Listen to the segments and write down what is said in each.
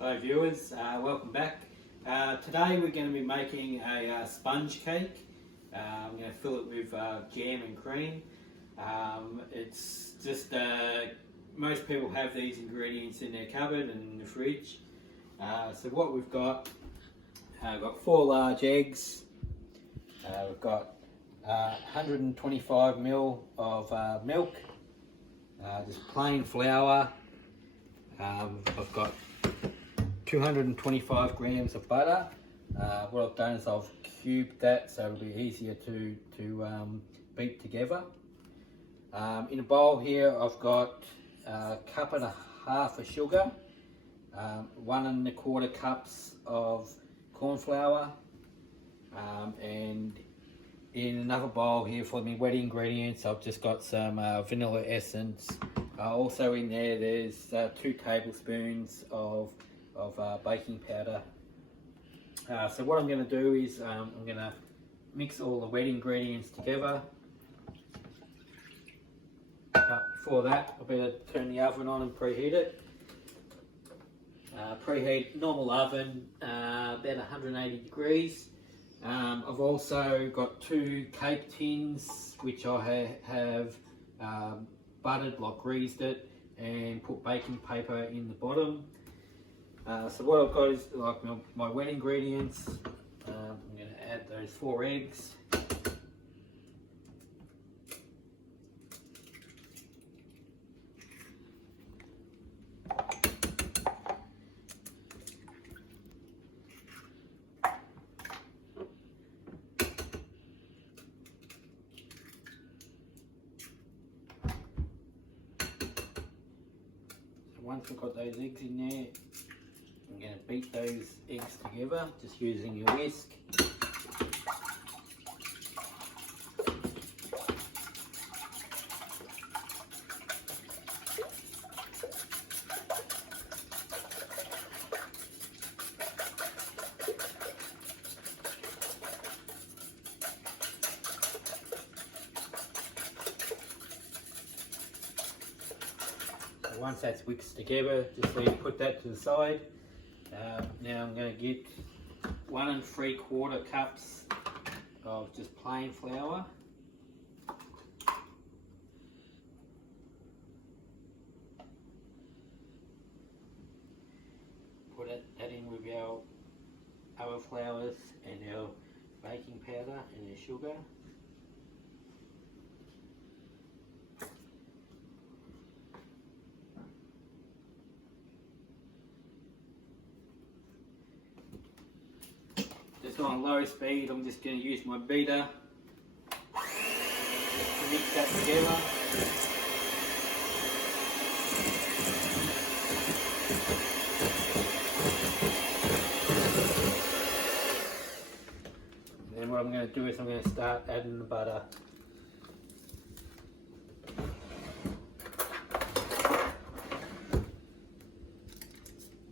Hello viewers, welcome back. Today we're going to be making a sponge cake. I'm going to fill it with jam and cream. It's just, most people have these ingredients in their cupboard and in the fridge. So what we've got 4 large eggs. We've got 125 ml of milk, just plain flour. I've got 225 grams of butter. What I've done is I've cubed that so it'll be easier to beat together. In a bowl here I've got a cup and a half of sugar, 1 1/4 cups of corn flour, and in another bowl here for my wet ingredients I've just got some vanilla essence. Also in there's 2 tablespoons of baking powder. So what I'm going to do is I'm going to mix all the wet ingredients together. Before that I better turn the oven on and preheat it. Preheat normal oven, about 180 degrees. I've also got 2 cake tins which I have buttered, like greased it, and put baking paper in the bottom. So what I've got is like my wet ingredients. I'm going to add those 4 eggs. Once I've got those eggs in there, I'm going to beat those eggs together just using your whisk. Once that's mixed together, just put that to the side. Now I'm going to get 1 3/4 cups of just plain flour. Put that in with our other flours and our baking powder and our sugar. Just on low speed, I'm just going to use my beater to mix that together. And then what I'm going to do is I'm going to start adding the butter.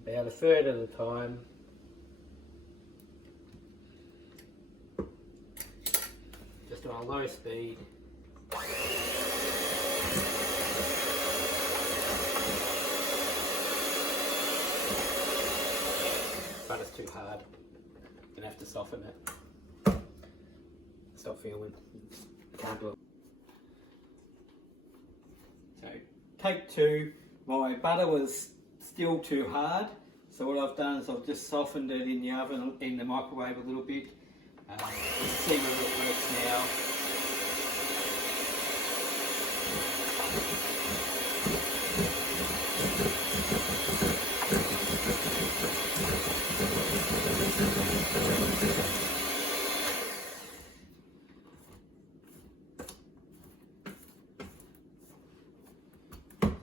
About 1/3 at a time. Just on a low speed. But it's too hard. I'm gonna have to soften it. Stop filming. Can't do it. So, take 2. My butter was still too hard. So what I've done is I've just softened it in the oven, in the microwave a little bit. Let's see whether it works now.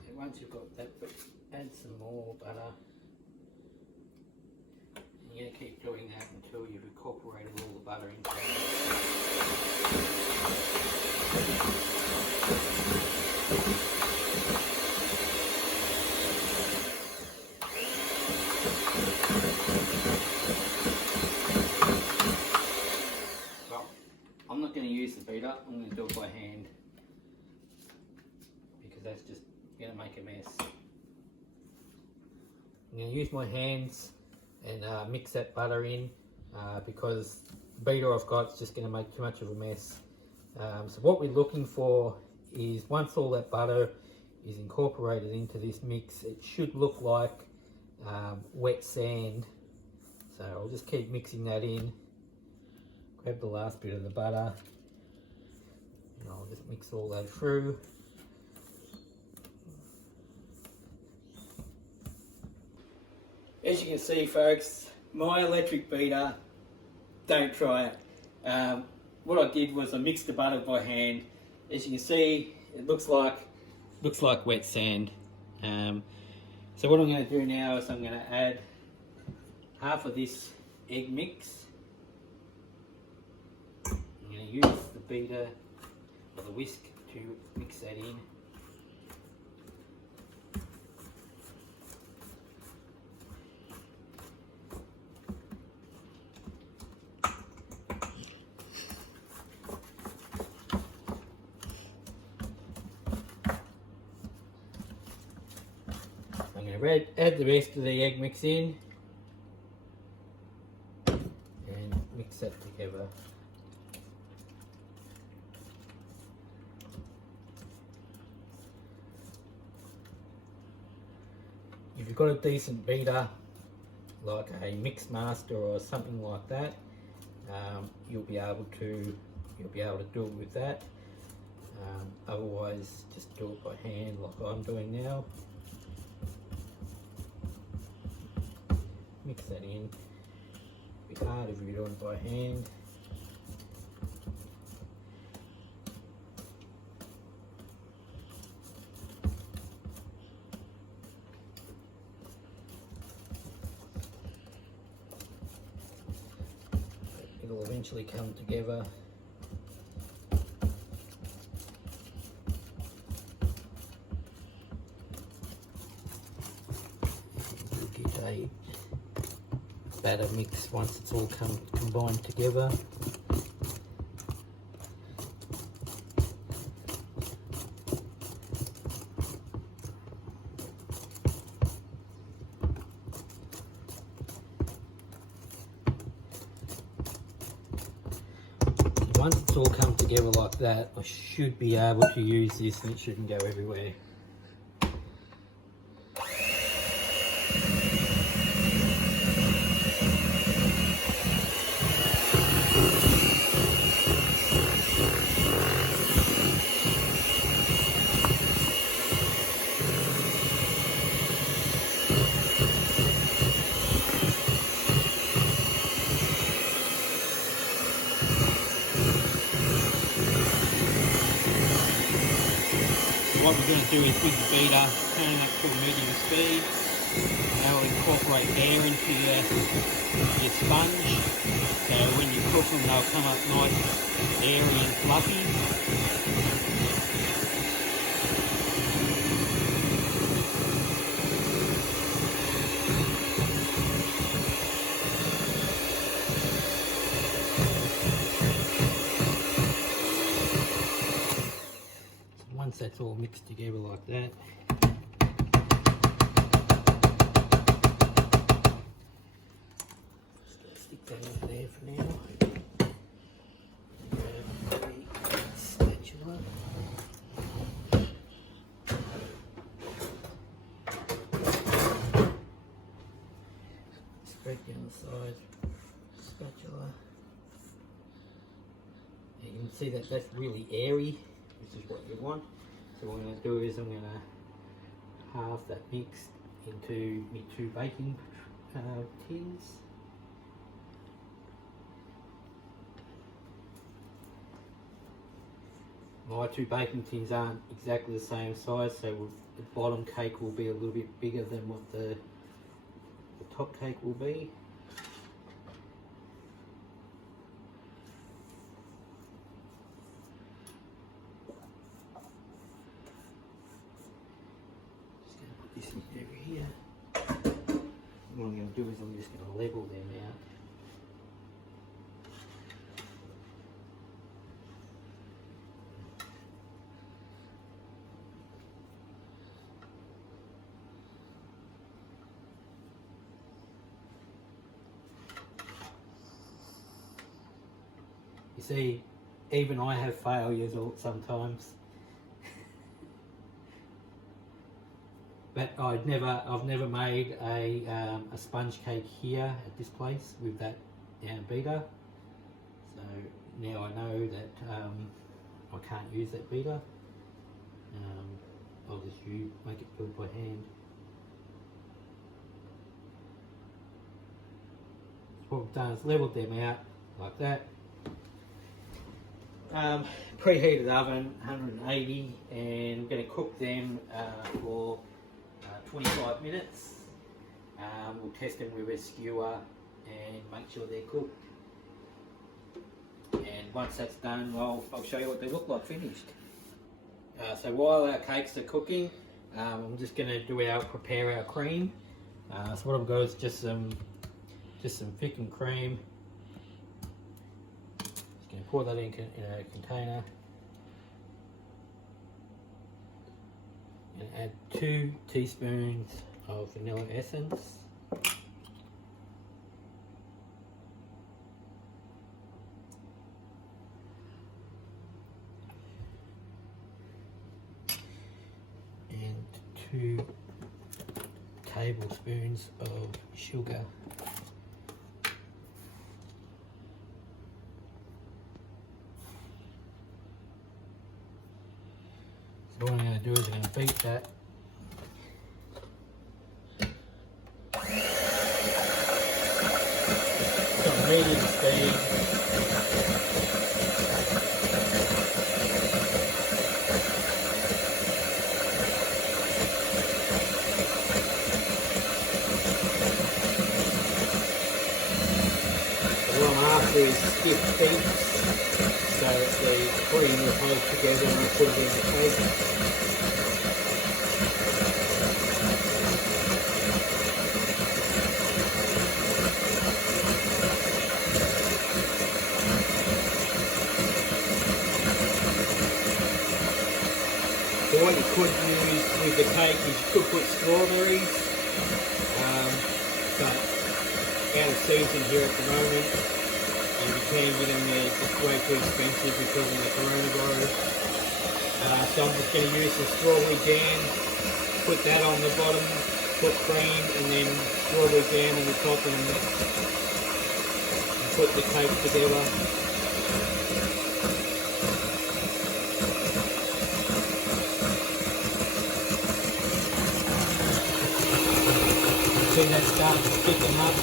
So once you've got that, add some more butter. You're going to keep doing that until you've incorporated all the butter into it. Well, I'm not going to use the beater, I'm going to do it by hand because that's just going to make a mess. I'm going to use my hands and mix that butter in because the beater I've got is just going to make too much of a mess. So what we're looking for is once all that butter is incorporated into this mix, it should look like wet sand. So I'll just keep mixing that in. Grab the last bit of the butter and I'll just mix all that through. As you can see, folks, my electric beater, don't try it. What I did was I mixed the butter by hand. As you can see, it looks like wet sand. So what I'm going to do now is I'm going to add half of this egg mix. I'm going to use the beater or the whisk to mix that in. I'm going to add the rest of the egg mix in and mix that together. If you've got a decent beater like a Mixmaster or something like that, you'll be able to do it with that. Otherwise, just do it by hand like I'm doing now. Mix that in. It's a bit hard if you're doing it by hand. It'll eventually come together. Get a batter mix once it's all combined together. Once it's all come together like that, I should be able to use this and it shouldn't go everywhere. What we're going to do is with the beater, turn it up to a medium speed. That will incorporate air into your sponge. So when you cook them, they'll come up nice, airy and fluffy. Once that's all mixed together like that, just stick that over there for now. Grab a spatula. Straight down the side, spatula. And you can see that that's really airy. This is what you want. So what I'm going to do is I'm going to halve that mix into my 2 baking tins. My 2 baking tins aren't exactly the same size, so the bottom cake will be a little bit bigger than what the top cake will be. This over here. What I'm going to do is I'm just going to level them out. see, even I have failures sometimes. But I've never made a sponge cake here at this place with that beater. So now I know that I can't use that beater. I'll just make it build by hand. So what I've done is leveled them out like that. Preheated oven, 180, and I'm going to cook them for 25 minutes. We'll test them with a skewer and make sure they're cooked. And once that's done, I'll show you what they look like finished. So while our cakes are cooking, I'm just going to prepare our cream. So what I've got is just some thickened cream. Just going to pour that in a container and add 2 teaspoons of vanilla essence. And 2 tablespoons of sugar. So what I'm going to do is I'm going to beat that. Some medium speed. What I'm after is stiff beats, so that the cream will hold together and I put it in the cake. So what you could use with the cake is you could put strawberries, but out of season here at the moment, and you can get them there, it's just way too expensive because of the coronavirus. So I'm just going to use the strawberry jam, put that on the bottom, put cream and then strawberry jam on the top and put the cake together. See that starting to thicken up.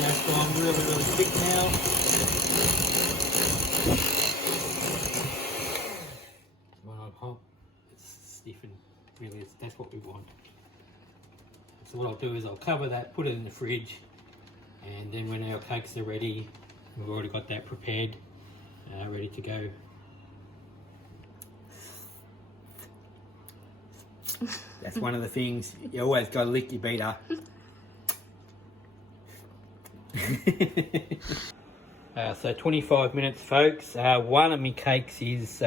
That's gone really thick now. It's stiffened, really, that's what we want. So what I'll do is I'll cover that, put it in the fridge, and then when our cakes are ready, we've already got that prepared, ready to go. That's one of the things, you always got to lick your beater. So 25 minutes, folks. One of my cakes is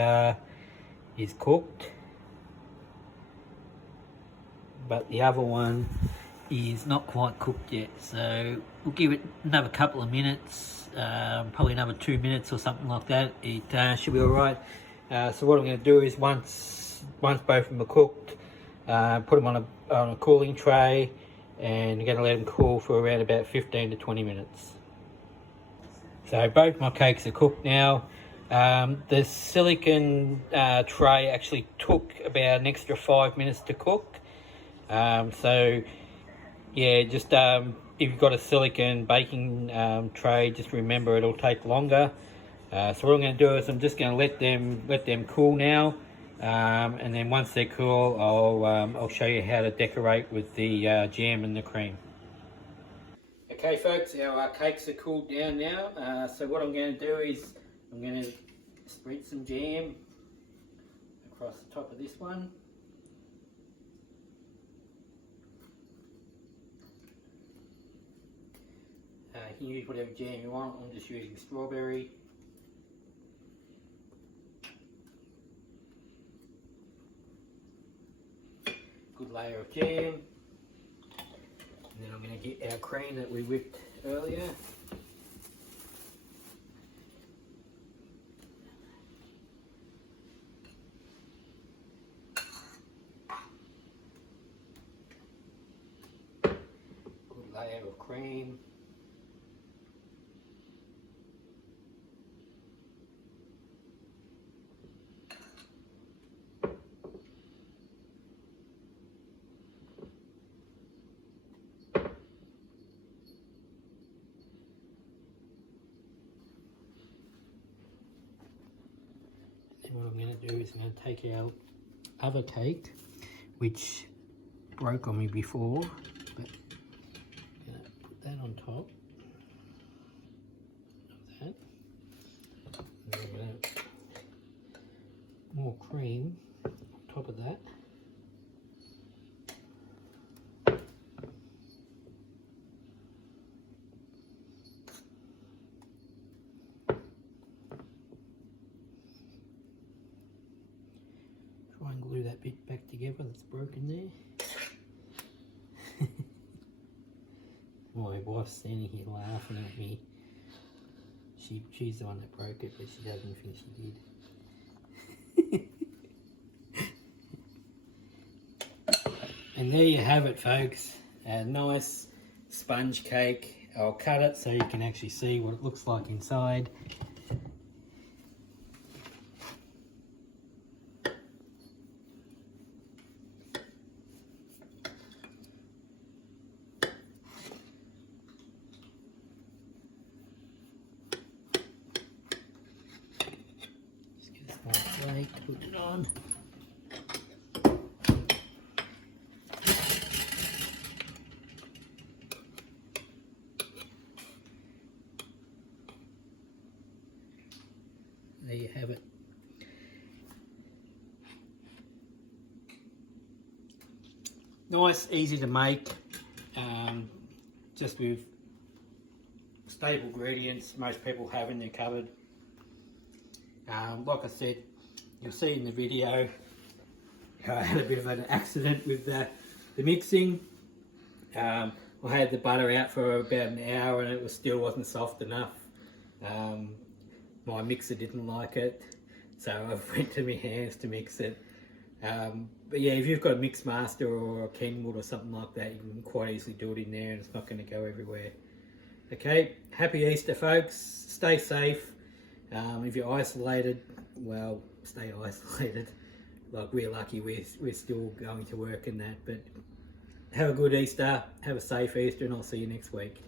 cooked, but the other one is not quite cooked yet. So we'll give it another couple of minutes, probably another 2 minutes or something like that. It should be all right. So what I'm going to do is once both of them are cooked, put them on a cooling tray, and I'm going to let them cool for around about 15 to 20 minutes. So both my cakes are cooked now. The silicon tray actually took about an extra 5 minutes to cook. So yeah, just if you've got a silicon baking tray, just remember it'll take longer. So what I'm going to do is I'm just going to let them cool now, and then once they're cool, I'll show you how to decorate with the jam and the cream. Okay folks, our cakes are cooled down now, so what I'm going to do is I'm going to spread some jam across the top of this one. You can use whatever jam you want. I'm just using strawberry. Good layer of jam. And then I'm going to get our cream that we whipped earlier. Good layer of cream. And what I'm going to do is I'm going to take our other cake, which broke on me before, but I'm going to put that on top of that. And then I'm going to more cream on top of that. Try and glue that bit back together that's broken there. My wife's standing here laughing at me. She's the one that broke it, but she doesn't think she did. And there you have it folks, a nice sponge cake. I'll cut it so you can actually see what it looks like inside. Just get a small plate, put it on. There you have it. Nice, easy to make, just with stable ingredients most people have in their cupboard. Like I said, you'll see in the video, I had a bit of an accident with the mixing. I had the butter out for about an hour and it still wasn't soft enough. My mixer didn't like it, so I went to my hands to mix it. But yeah, if you've got a Mixmaster or a Kenwood or something like that, you can quite easily do it in there and it's not going to go everywhere. Okay, happy Easter folks, stay safe. If you're isolated, well, stay isolated. Like we're lucky we're still going to work and that, but have a good Easter, have a safe Easter, and I'll see you next week.